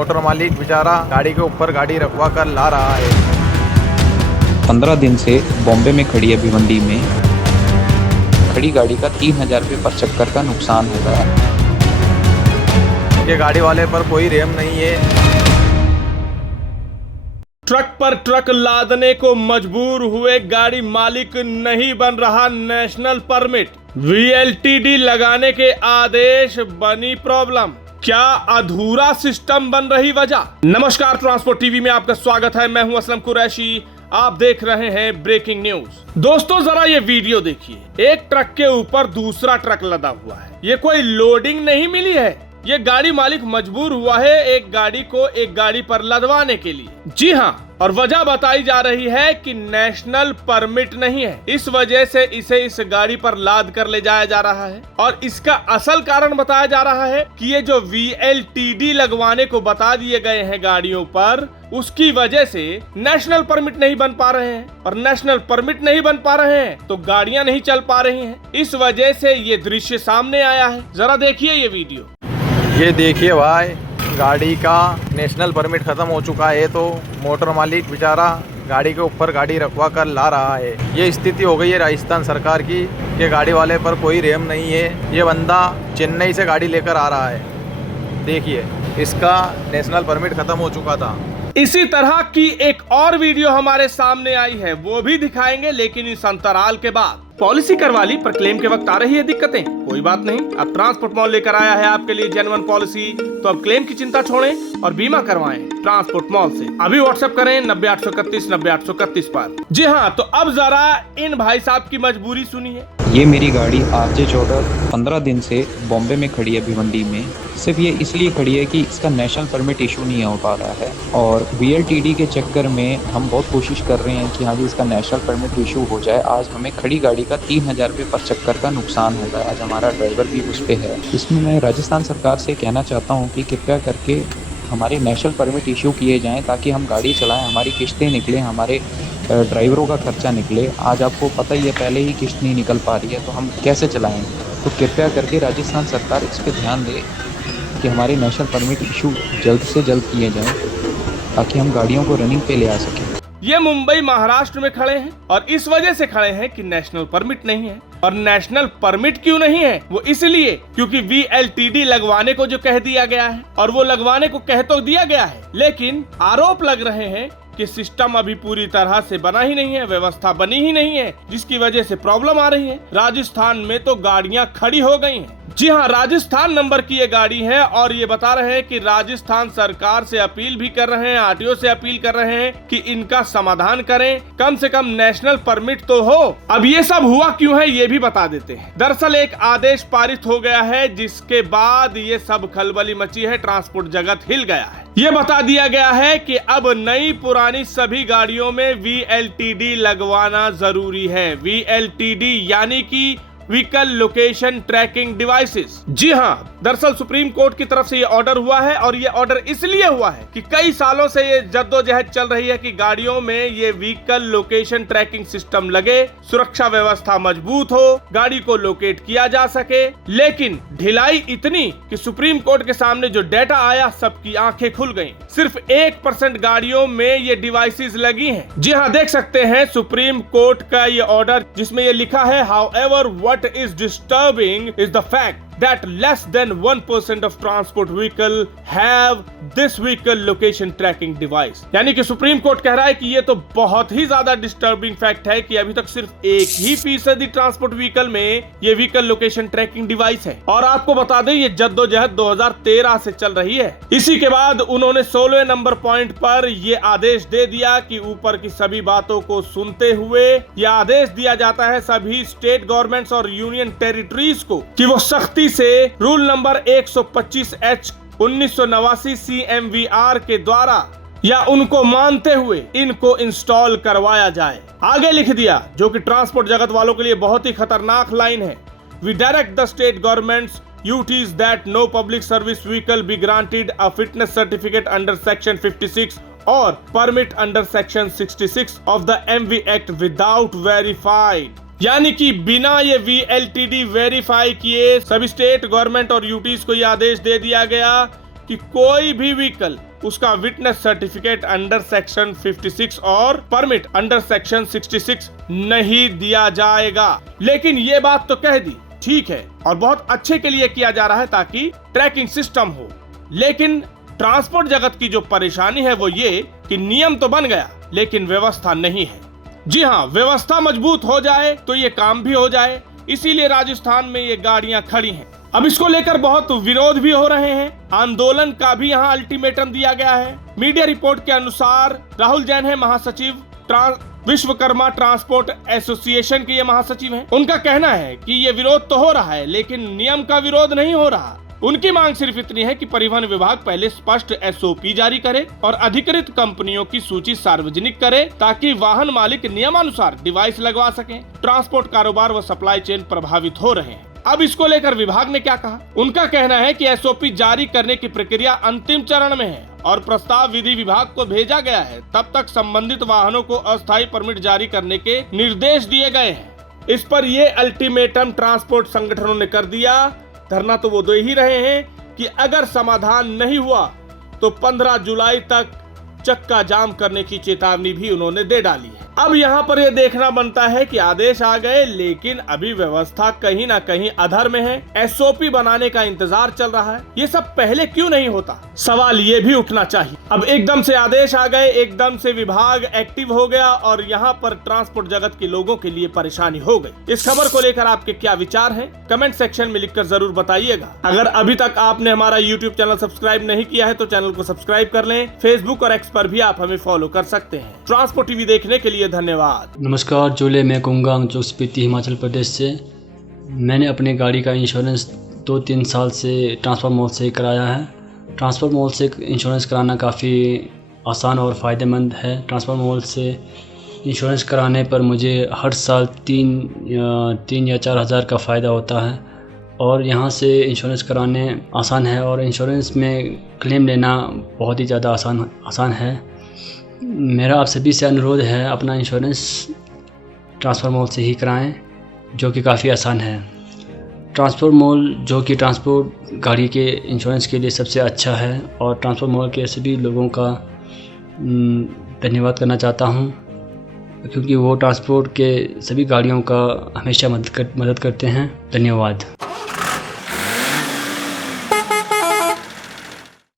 Motor मालिक बेचारा गाड़ी के ऊपर गाड़ी रखवा कर ला रहा है। 15 दिन से बॉम्बे में खड़ी है भिवंडी में खड़ी गाड़ी का 3000 रुपये पर चक्कर का नुकसान हो गया। ये गाड़ी वाले पर कोई रेम नहीं है। ट्रक पर ट्रक लादने को मजबूर हुए गाड़ी मालिक नहीं बन रहा नेशनल परमिट। वीएलटीडी लगाने के आदेश बनी प्रॉब्लम। क्या अधूरा सिस्टम बन रही वजह? नमस्कार, ट्रांसपोर्ट टीवी में आपका स्वागत है। मैं हूं असलम कुरैशी। आप देख रहे हैं ब्रेकिंग न्यूज। दोस्तों, जरा ये वीडियो देखिए। एक ट्रक के ऊपर दूसरा ट्रक लदा हुआ है। ये कोई लोडिंग नहीं मिली है। ये गाड़ी मालिक मजबूर हुआ है एक गाड़ी को एक गाड़ी पर लदवाने के लिए। जी हाँ, और वजह बताई जा रही है कि नेशनल परमिट नहीं है, इस वजह से इसे इस गाड़ी पर लाद कर ले जाया जा रहा है। और इसका असल कारण बताया जा रहा है कि ये जो वीएलटीडी लगवाने को बता दिए गए हैं गाड़ियों पर, उसकी वजह से नेशनल परमिट नहीं बन पा रहे हैं। और नेशनल परमिट नहीं बन पा रहे हैं तो गाड़ियां नहीं चल पा रही हैं। इस वजह से ये दृश्य सामने आया है। जरा देखिए ये वीडियो। ये देखिए भाई, गाड़ी का नेशनल परमिट ख़त्म हो चुका है तो मोटर मालिक बेचारा गाड़ी के ऊपर गाड़ी रखवा कर ला रहा है। ये स्थिति हो गई है राजस्थान सरकार की कि गाड़ी वाले पर कोई रेम नहीं है। ये बंदा चेन्नई से गाड़ी लेकर आ रहा है। देखिए, इसका नेशनल परमिट ख़त्म हो चुका था। इसी तरह की एक और वीडियो हमारे सामने आई है, वो भी दिखाएंगे, लेकिन इस अंतराल के बाद। पॉलिसी करवा ली पर क्लेम के वक्त आ रही है दिक्कतें। कोई बात नहीं, अब ट्रांसपोर्ट मॉल लेकर आया है आपके लिए जेन्युइन पॉलिसी। तो अब क्लेम की चिंता छोड़ें और बीमा करवाएं ट्रांसपोर्ट मॉल से। अभी व्हाट्सएप करें 90-831-90-831 पर। जी हाँ, तो अब जरा इन भाई साहब की मजबूरी सुनिए। ये मेरी गाड़ी आरजे 15 दिन से बॉम्बे में खड़ी है भिवंडी में। सिर्फ ये इसलिए खड़ी है कि इसका नेशनल परमिट इशू नहीं हो पा रहा है। और वीएलटीडी के चक्कर में हम बहुत कोशिश कर रहे हैं कि हाँ जी इसका नेशनल परमिट इशू हो जाए। आज हमें खड़ी गाड़ी का 3000 रुपये पर चक्कर का नुकसान हो गया। आज हमारा ड्राइवर भी उस पर है। इसमें मैं राजस्थान सरकार से कहना चाहता हूँ कि कृपया करके हमारे नेशनल परमिट इशू किए जाएँ ताकि हम गाड़ी चलाएँ, हमारी किस्तें निकलें, हमारे ड्राइवरों का खर्चा निकले। आज आपको पता ही है, पहले ही किस्त नहीं निकल पा रही है तो हम कैसे चलाएंगे। तो कृपया करके राजस्थान सरकार इस पर ध्यान दे कि हमारे नेशनल परमिट इशू जल्द से जल्द किए जाएं ताकि हम गाड़ियों को रनिंग पे ले आ सकें। ये मुंबई महाराष्ट्र में खड़े हैं और इस वजह से खड़े हैं कि नेशनल परमिट नहीं है। और नेशनल परमिट क्यों नहीं है? वो इसलिए क्योंकि वीएलटीडी लगवाने को जो कह दिया गया है, और वो लगवाने को कह तो दिया गया है, लेकिन आरोप लग रहे हैं कि सिस्टम अभी पूरी तरह से बना ही नहीं है, व्यवस्था बनी ही नहीं है, जिसकी वजह से प्रॉब्लम आ रही है। राजस्थान में तो गाड़ियां खड़ी हो गई हैं। जी हाँ, राजस्थान नंबर की ये गाड़ी है और ये बता रहे हैं कि राजस्थान सरकार से अपील भी कर रहे हैं, आरटीओ से अपील कर रहे हैं कि इनका समाधान करें, कम से कम नेशनल परमिट तो हो। अब ये सब हुआ क्यों है ये भी बता देते हैं। दरअसल एक आदेश पारित हो गया है जिसके बाद ये सब खलबली मची है, ट्रांसपोर्ट जगत हिल गया है। ये बता दिया गया है कि अब नई पुरानी सभी गाड़ियों में वीएलटीडी लगवाना जरूरी है। वीएलटीडी यानी कि व्हीकल लोकेशन ट्रैकिंग डिवाइसेस। जी हाँ, दरअसल सुप्रीम कोर्ट की तरफ से ये ऑर्डर हुआ है और ये ऑर्डर इसलिए हुआ है कि कई सालों से ये जद्दोजहद चल रही है कि गाड़ियों में ये व्हीकल लोकेशन ट्रैकिंग सिस्टम लगे, सुरक्षा व्यवस्था मजबूत हो, गाड़ी को लोकेट किया जा सके। लेकिन ढिलाई इतनी कि सुप्रीम कोर्ट के सामने जो डेटा आया, सबकी आंखें खुल गयी। सिर्फ 1% गाड़ियों में ये डिवाइसेस लगी हैं। जी हाँ, देख सकते हैं सुप्रीम कोर्ट का ये ऑर्डर, जिसमें ये लिखा है, however what is disturbing is the fact that less than 1% of transport vehicle have this vehicle location tracking device। यानी कि सुप्रीम कोर्ट कह रहा है कि ये तो बहुत ही ज्यादा डिस्टर्बिंग फैक्ट है कि अभी तक सिर्फ 1% ट्रांसपोर्ट व्हीकल में ये व्हीकल लोकेशन ट्रैकिंग डिवाइस है। और आपको बता दें, ये जद्दोजहद 2013 से चल रही है। इसी के बाद उन्होंने 16वें नंबर पॉइंट पर ये आदेश दे दिया कि ऊपर की सभी बातों को सुनते हुए ये आदेश दिया जाता है सभी स्टेट गवर्नमेंट्स और यूनियन टेरिटरीज को कि वो सख्ती से रूल नंबर 125H 1989 CMVR के द्वारा या उनको मानते हुए इनको इंस्टॉल करवाया जाए। आगे लिख दिया, जो कि ट्रांसपोर्ट जगत वालों के लिए बहुत ही खतरनाक लाइन है। We direct the state governments UTs that no public service vehicle be granted a fitness certificate under section 56 or permit under section 66 of the MV Act without verified। यानी कि बिना ये VLTD वेरीफाई किए सभी state government और UTs को ये आदेश दे दिया गया कि कोई भी व्हीकल उसका विटनेस सर्टिफिकेट अंडर सेक्शन 56 और परमिट अंडर सेक्शन 66 नहीं दिया जाएगा। लेकिन ये बात तो कह दी, ठीक है, और बहुत अच्छे के लिए किया जा रहा है ताकि ट्रैकिंग सिस्टम हो। लेकिन ट्रांसपोर्ट जगत की जो परेशानी है वो ये कि नियम तो बन गया लेकिन व्यवस्था नहीं है। जी हाँ, व्यवस्था मजबूत हो जाए तो ये काम भी हो जाए, इसीलिए राजस्थान में ये गाड़ियां खड़ी हैं। अब इसको लेकर बहुत विरोध भी हो रहे हैं, आंदोलन का भी यहाँ अल्टीमेटम दिया गया है। मीडिया रिपोर्ट के अनुसार राहुल जैन है महासचिव, विश्वकर्मा ट्रांसपोर्ट एसोसिएशन के ये महासचिव हैं। उनका कहना है कि ये विरोध तो हो रहा है लेकिन नियम का विरोध नहीं हो रहा। उनकी मांग सिर्फ इतनी है कि परिवहन विभाग पहले स्पष्ट एसओपी जारी करे और अधिकृत कंपनियों की सूची सार्वजनिक करे ताकि वाहन मालिक नियमानुसार डिवाइस लगवा सकें। ट्रांसपोर्ट कारोबार व सप्लाई चेन प्रभावित हो रहे हैं। अब इसको लेकर विभाग ने क्या कहा? उनका कहना है कि एसओपी जारी करने की प्रक्रिया अंतिम चरण में है और प्रस्ताव विधि विभाग को भेजा गया है। तब तक संबंधित वाहनों को अस्थायी परमिट जारी करने के निर्देश दिए गए हैं। इस पर ये अल्टीमेटम ट्रांसपोर्ट संगठनों ने कर दिया। धरना तो वो दे ही रहे हैं कि अगर समाधान नहीं हुआ तो 15 जुलाई तक चक्का जाम करने की चेतावनी भी उन्होंने दे डाली है। अब यहाँ पर यह देखना बनता है कि आदेश आ गए लेकिन अभी व्यवस्था कहीं ना कहीं अधर में है। एसओपी बनाने का इंतजार चल रहा है। ये सब पहले क्यों नहीं होता, सवाल ये भी उठना चाहिए। अब एकदम से आदेश आ गए, एकदम से विभाग एक्टिव हो गया और यहाँ पर ट्रांसपोर्ट जगत के लोगों के लिए परेशानी हो गई। इस खबर को लेकर आपके क्या विचार हैं? कमेंट सेक्शन में लिखकर जरूर बताइएगा। अगर अभी तक आपने हमारा यूट्यूब चैनल सब्सक्राइब नहीं किया है तो चैनल को सब्सक्राइब कर लें। फेसबुक और एक्स पर भी आप हमें फॉलो कर सकते हैं। ट्रांसपोर्ट टीवी देखने के लिए धन्यवाद। नमस्कार, जोले मैं कुंगांग जो स्पीति हिमाचल प्रदेश से। मैंने अपनी गाड़ी का इंश्योरेंस 2-3 साल से ट्रांसपोर्ट मॉल से कराया है। ट्रांसपोर्ट मॉल से इंश्योरेंस कराना काफ़ी आसान और फ़ायदेमंद है। ट्रांसपोर्ट मॉल से इंश्योरेंस कराने पर मुझे हर साल 3 या 4 हज़ार का फ़ायदा होता है और यहाँ से इंश्योरेंस कराने आसान है और इंश्योरेंस में क्लेम लेना बहुत ही ज़्यादा आसान है। मेरा आप सभी से अनुरोध है, अपना इंश्योरेंस ट्रांसपोर्ट मॉल से ही कराएं जो कि काफ़ी आसान है। ट्रांसपोर्ट मॉल जो कि ट्रांसपोर्ट गाड़ी के इंश्योरेंस के लिए सबसे अच्छा है और ट्रांसपोर्ट मॉल के सभी लोगों का धन्यवाद करना चाहता हूं क्योंकि वो ट्रांसपोर्ट के सभी गाड़ियों का हमेशा मदद करते हैं। धन्यवाद।